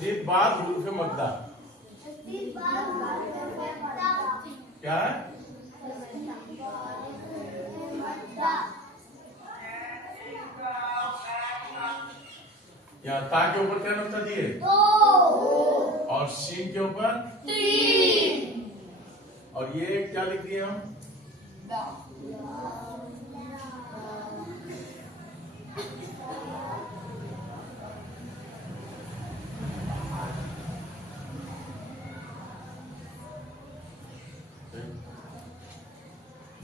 तशदीद बाद हुरूफ मद्दा क्या है? यहाँ ता के ऊपर क्या नुक्ता दिए? और शीन के ऊपर 3। और ये क्या लिख दिए हम?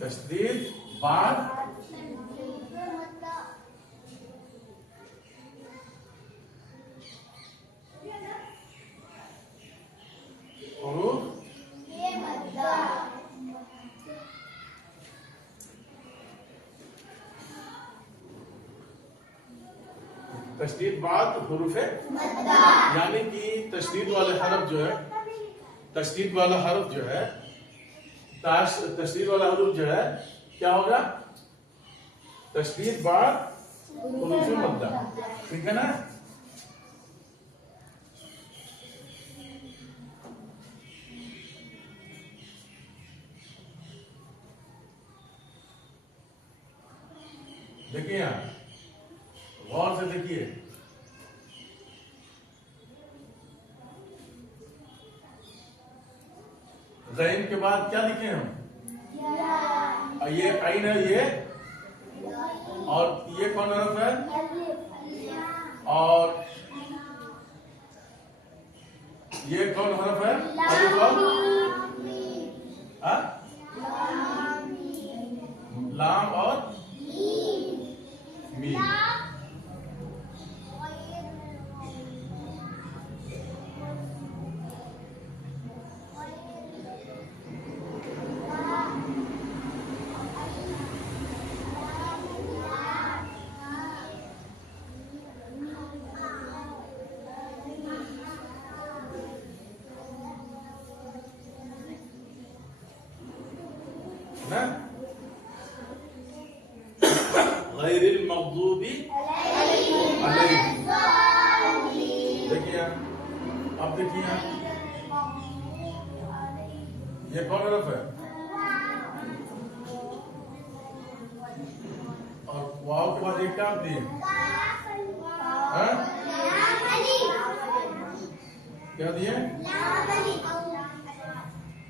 तशदीद बाद हुरूफ तशदीद बाद हुरूफ यानी कि तशदीद वाला हरफ जो है, तशदीद वाला हरफ जो है, तशदीद वाला हुरूफ जो है क्या होगा? तशदीद बाद हुरूफ मद्दा। ठीक है ना? देखिए यहां गौर से देखिए, ज़ैन के बाद क्या लिखे हम? ये आइन है, ये और ये कौन हरफ है? और ये कौन हरफ है? अलिफ और लाम और मीम। ना गैरिल मग़दूबी अलैहिम। देखिए अब देखिए ये कौन हरफ है? और वाव के बाद एक क्या दिए? क्या दिए?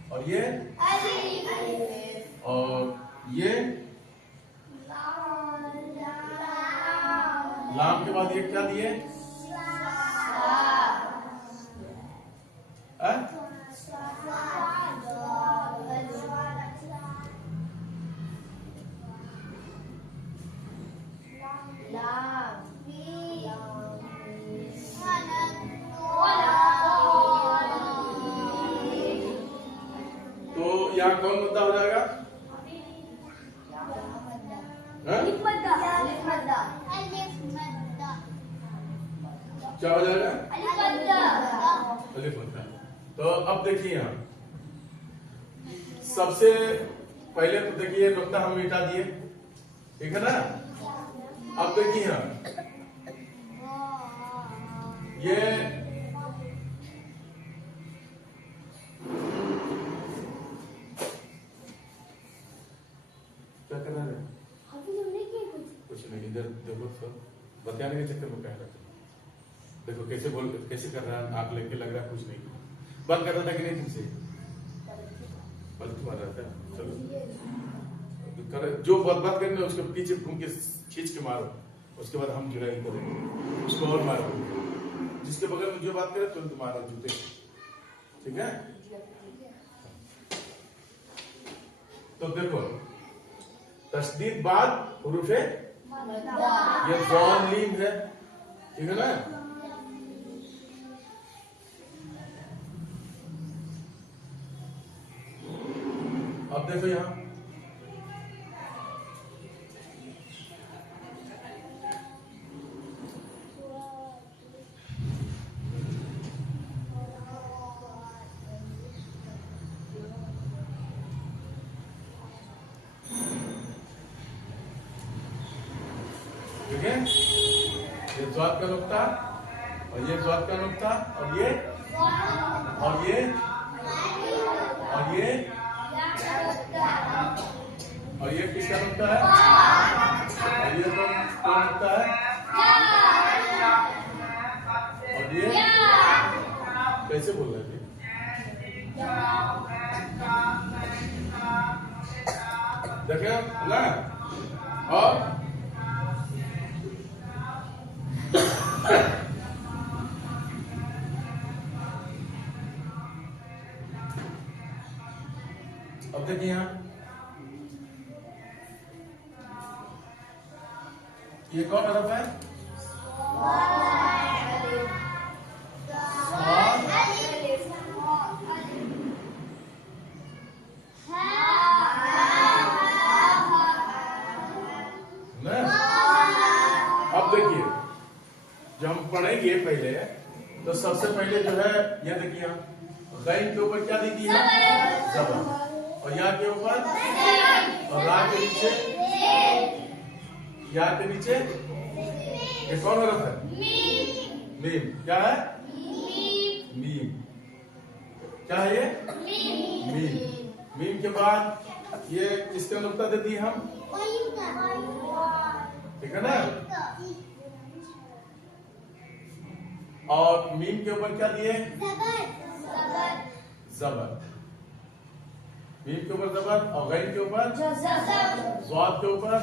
और ये लाम के बाद ये क्या दिए? तो यहाँ कौन मुद्दा हो जाएगा? क्या हो जाएगा? अलिफ मद्दा। तो अब देखिए यहाँ सबसे पहले तो देखिए नुक्ता हम मिटा दिए, ठीक है ना? अब देखिए यहाँ ये क्या कर रहा है? कुछ नहीं, इधर देखो सब बताने के चक्कर में क्या करते। देखो कैसे कर रहा है, आग लेके लग रहा है कुछ नहीं। बंद कर रहा था कि नहीं तुमसे? बंद मार रहा था। चलो जो बात करनी है उसके पीछे घूम के खींच के मारो, उसके बाद हम गिराई करेंगे उसको और मारो। जिसके बगल में जो बात करे तुरंत मारो जूते, ठीक है? तो देखो तशदीद बाद हुरूफे ये ज़ान लीम है, ठीक है ना? अब देखो यहां ठीक है, ये ज़ात का नुक्ता और ये ज़ात का नुक्ता, और ये और ये और ये और ये किसका नुक्ता है? और ये कौन नुक्ता है? और ये कैसे बोल रहे थे? देखे ना? और अब देखिए यहाँ ये कौन हरफ है? अब देखिए जो हम पढ़ेंगे पहले, तो सबसे पहले जो है ये देखिए गैन के ऊपर क्या दी थी है? ज़बर। और या के ऊपर और रा के नीचे, या के नीचे ये कौन हरफ है? मीम। क्या है? मीम। क्या है ये? मीम। मीम के बाद ये किसका नुक्ता दे दिए हम? ठीक है ना? और मीम के ऊपर क्या दिए? ज़बर। मीम के ऊपर ज़बर और गैन के ऊपर ज़ाद के ऊपर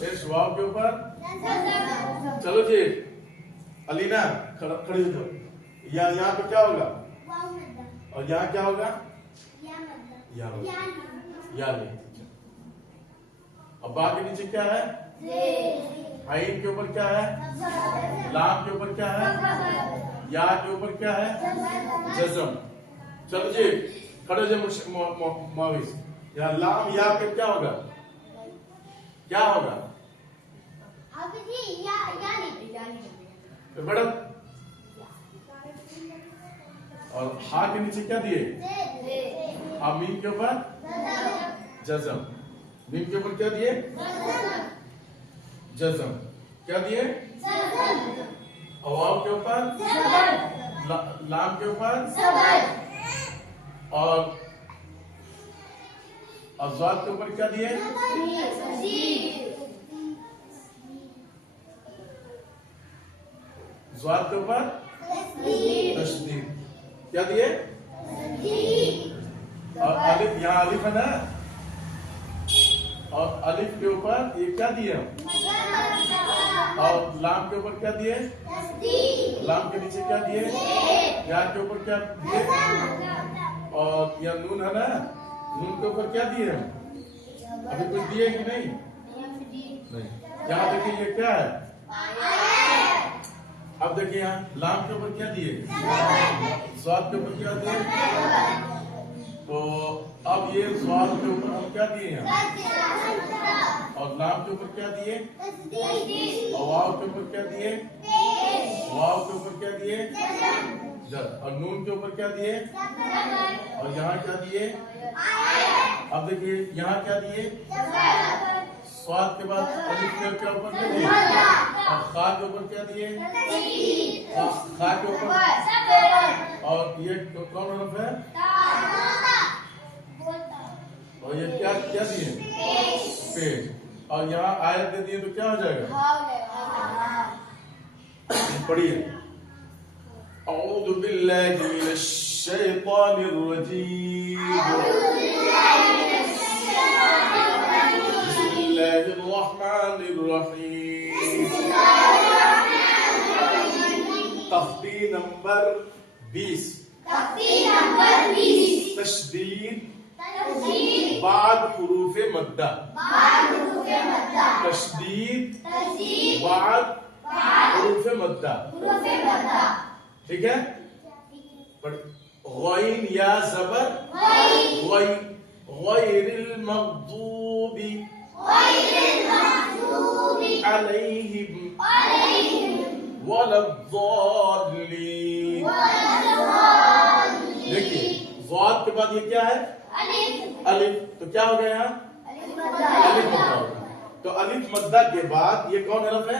पेश वाव के ऊपर। चलो जी अलीना खड़ी हो जाओ। यहाँ पे क्या होगा? और यहाँ क्या होगा? या नहीं। अब बा के नीचे क्या है? आइन के ऊपर क्या है? लाम के ऊपर क्या है? या के ऊपर क्या है? जज़म। चलो जी खड़े जो माविस, यहाँ लाम या के क्या होगा? क्या होगा? मैडम और हा के नीचे क्या दिए? मीम के ऊपर जज़म। मीम के ऊपर क्या दिए? जज़म। क्या दिए? वाव के ऊपर लाम के ऊपर और ज़ात के ऊपर क्या दिए? ज़ात के ऊपर तशदीद। क्या दिए? और अलिफ, यहाँ अलिफ है ना, और अलिफ के ऊपर ये क्या दिए हम? और लाम के ऊपर क्या दिए? लाम के नीचे क्या दिए? या के ऊपर क्या दिए? और यह नून है ना, नून के ऊपर क्या दिए हम? अभी कुछ दिए कि नहीं? नहीं। यहाँ देखिए ये क्या है? अब देखिए यहाँ लाम के ऊपर क्या दिए? स्वाद के ऊपर क्या दिए? तो अब ये स्वाद के ऊपर हम क्या दिए हैं? और लाम के ऊपर क्या दिए? और वाव के ऊपर क्या दिए? वाव के ऊपर क्या दिए? और नून के ऊपर क्या दिए? और यहाँ क्या दिए? अब देखिए यहाँ क्या दिए? स्वाद के बाद अलिफ के ऊपर क्या दिए? और खा के ऊपर क्या दिए? खा के ऊपर। और ये कौन हरफ है? और ये क्या क्या दिए? पेज। और यहाँ आयत दे दिए तो क्या हो जाएगा? पढ़िए। औज़ु बिल्लाहि मिनश शैतानिर रजीम। बिस्मिल्लाहिर रहमानिर रहीम। तख्ती नंबर 20। तशदीद बाद हुरूफे मद्दा। तशदीद बाद हुरूफे मद्दा। ठीक है? गैन या ज़बर गैरिल मग़ज़ूबी अलैहिम वलद्दाल्लीन। देखिए ज़ाद के बाद ये क्या है? अलिफ। तो क्या हो गया यहाँ? अलिफ मद्दा होगा। तो अलिफ मद्दा के बाद ये कौन हरफ है?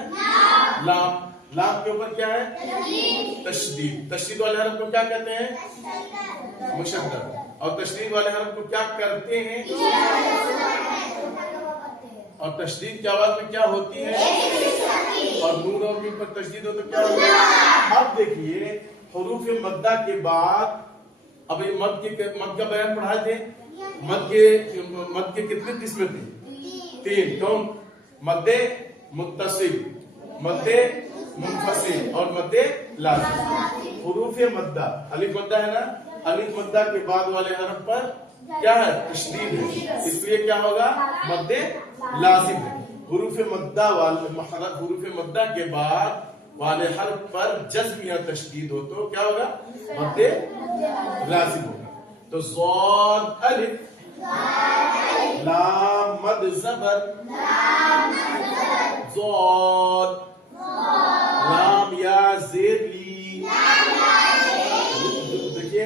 लाम। लाम के ऊपर क्या है? तशदीद। तशदीद वाले हरफ को क्या कहते हैं? मुशद्दद। और तशदीद वाले हरफ को क्या करते हैं? और तशदीद की आवाज में क्या होती है? और नून और मीम पर तशदीद हो तो क्या होगा? अब देखिए हुरूफ मद्दा के बाद, अब ये मद का बयान पढ़ाए थे। मद के कितने किस्में थी? 3। कौन? मद्दे मुत्तसिल, मद्दे मुनफसिल और मद्दे लाज़िम। हुरूफ मद्दा, अलिफ मद्दा है ना, अलिफ मद्दा के बाद वाले हरफ पर क्या है? तशदीद है, इसलिए क्या होगा? मद्दे लाज़िम है। हुरूफ मद्दा के बाद वाले हर्फ पर जज्म या तशदीद हो तो क्या होगा? मद्दे लाज़िम होगा। तो ज़ाद अलिफ, लाम मद ज़बर, ज़ाद, लाम या ज़ेर ली। देखिए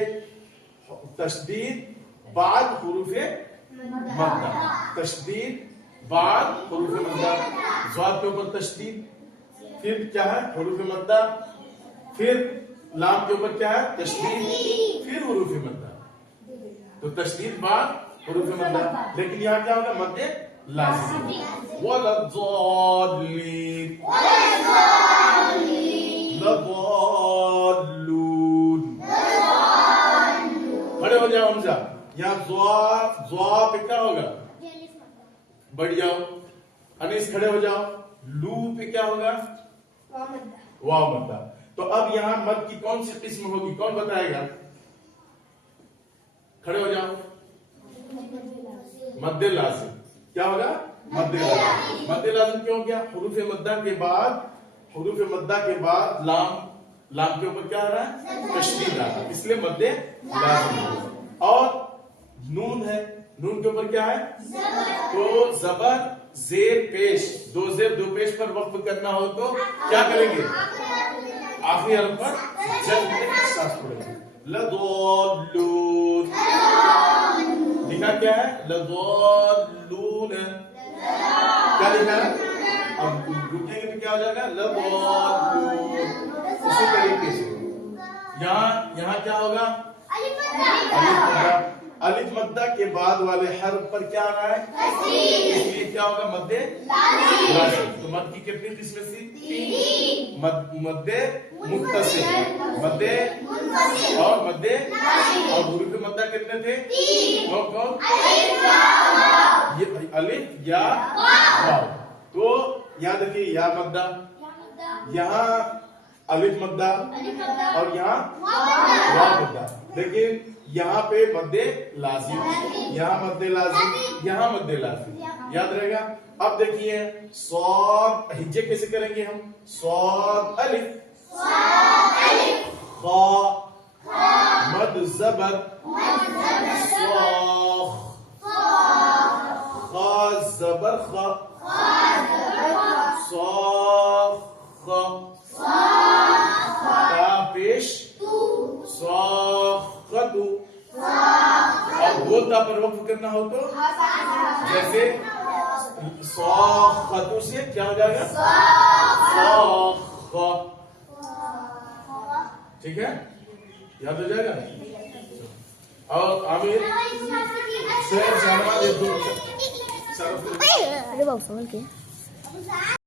तशदीद बाद हुरूफे मद्दा, तशदीद बाद हुरूफे मद्दा। ज़ाद के ऊपर तशदीद, फिर क्या है? हुरूफे मद्दा, फिर लाम के ऊपर क्या है? तशदीद, फिर हुरूफे मद्दा। तो तशदीद बाद हुरूफे मद्दा, लेकिन यहाँ क्या होगा? मद्दे लाज़िम। वलद्दाल्लीन, लद्दाल्लून। खड़े हो जाओ हमजा। यहाँ ज़्वा पे क्या होगा? बढ़ जाओ। अनीस खड़े हो जाओ। लू पे क्या होगा? वाव मद्दा। तो अब यहाँ मद की कौन सी किस्म होगी? कौन बताएगा? खड़े हो जाओ। मद्दे लाज़िम। क्या होगा? मद्दे लाज़िम। मद्दे लाज़िम क्यों हो गया? हुरूफे मद्दा के बाद लाम के ऊपर क्या आ रहा है? तशदीद आ रहा है, इसलिए मद्दे लाज़िम। और नून है, नून के ऊपर क्या है? तो ज़बर ज़ेर पेश, दो ज़ेर दो पेश पर वक्फ करना हो तो क्या करेंगे? आखिरी हरफ पर जज्म के साथ पढ़ेंगे। लद्दाल्लून, लिखा क्या है? लद्दाल्लून। क्या लिखा है? अब रुकेंगे तो क्या हो जाएगा? लद्दाल्लून। इसी तरीके से यहाँ क्या होगा? अलिफ मद्दा। अलिफ मद्दा के बाद वाले हर्फ पर क्या आ रहा है? इसलिए क्या होगा? मद्दे लाज़िम। तो मद की कितनी किस्में थी? 3। मद्दे मुत्तसिल, मद्दे और मद्दे, और हुरूफ मद्दा कितने थे? 3। कौन? ये अलिफ या वाव। तो यहाँ देखिए या मद्दा, यहाँ अलिफ मद्दा और यहाँ वाव मद्दा, लेकिन यहाँ पे मद्दे लाज़िम, यहाँ मद्दे लाज़िम, यहाँ मद्दे लाज़िम। याद रहेगा। अब देखिए सौद हिज्जे कैसे करेंगे हम? सौद अलिफ, खा मद ज़बर, सौख, खा ज़बर खा, सौख, ता पेश सौखतु। और गोता पर वक्फ करना हो तो जैसे सौखतु से क्या हो जाएगा? सौख। ठीक है, याद हो जाएगा। और आमिर अरे बाबू समझ गए।